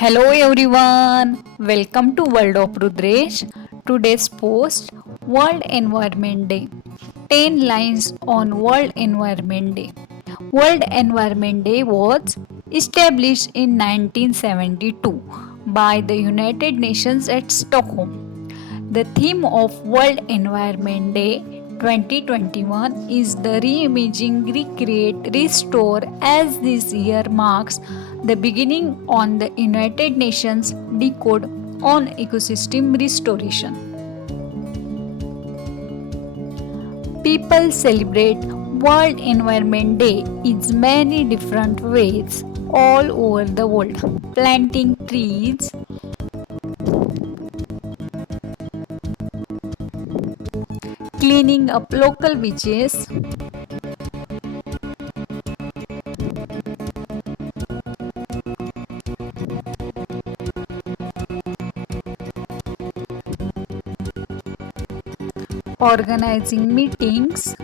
Hello everyone, welcome to World of Rudresh. Today's post World Environment Day. 10 lines on World Environment Day. World Environment Day was established in 1972 by the United Nations at Stockholm. The theme of World Environment Day 2021 is the Reimaging, Recreate, Restore, as this year marks the beginning on the United Nations Decade on Ecosystem Restoration. People celebrate World Environment Day in many different ways all over the world. Planting trees, cleaning up local beaches, organizing meetings,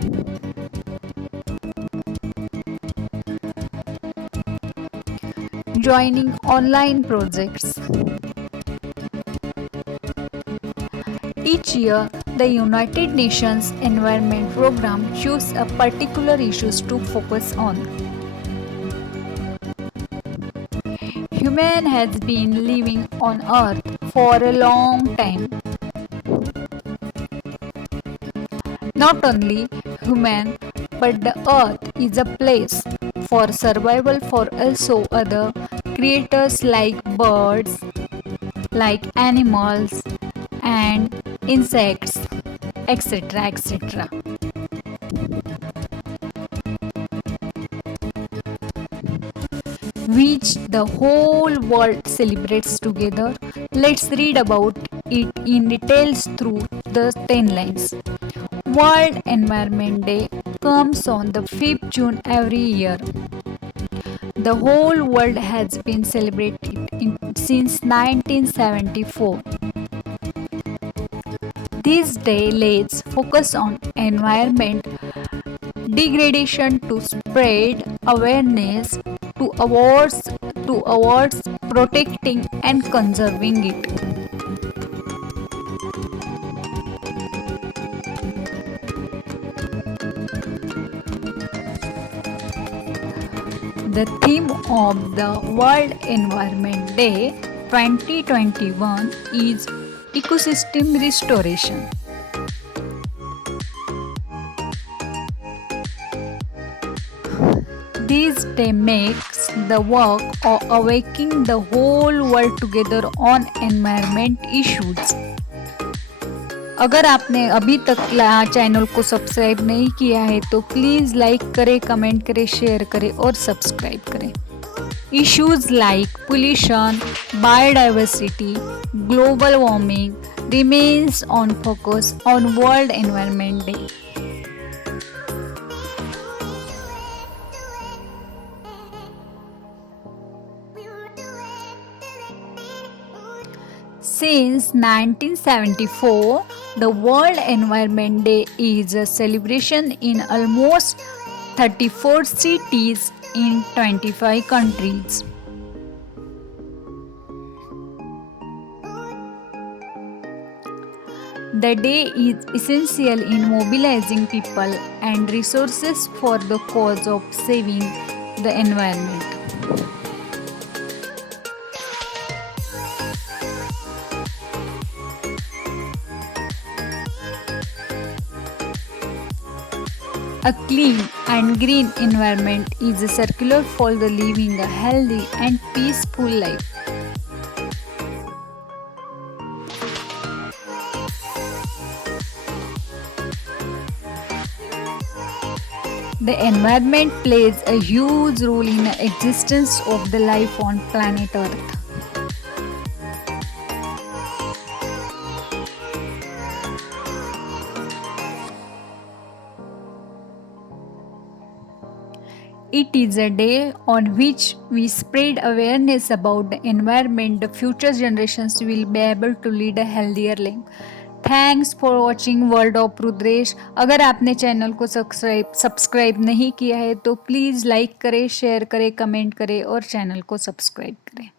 joining online projects. Each year, the United Nations Environment Program chooses a particular issues to focus on. Human has been living on Earth for a long time. Not only human, but the Earth is a place for survival for also other creatures like birds, like animals and insects, etc. etc. which the whole world celebrates together. Let's read about it in details through the 10 lines. World Environment Day comes on the 5th June every year. The whole world has been celebrated since 1974. This day let's focus on environment degradation to spread awareness towards protecting and conserving it. The theme of the World Environment Day 2021 is ecosystem restoration. This day makes the work of awakening the whole world together on environment issues. अगर आपने अभी तक channel को subscribe नहीं किया है तो please like करें, कमेंट करें, शेयर करें और सब्सक्राइब करें. Issues like pollution, biodiversity, global warming remains on focus on World Environment Day. Since 1974, the World Environment Day is a celebration in almost 34 cities in 25 countries. The day is essential in mobilizing people and resources for the cause of saving the environment. A clean and green environment is a circular for the living a healthy and peaceful life. The environment plays a huge role in the existence of the life on planet Earth. It is a day on which we spread awareness about the environment. The future generations will be able to lead a healthier life. Thanks for watching world of Rudresh. अगर आपने channel को subscribe नहीं किया है तो please like करें, share करें, comment करें और चैनल को सब्सक्राइब करें.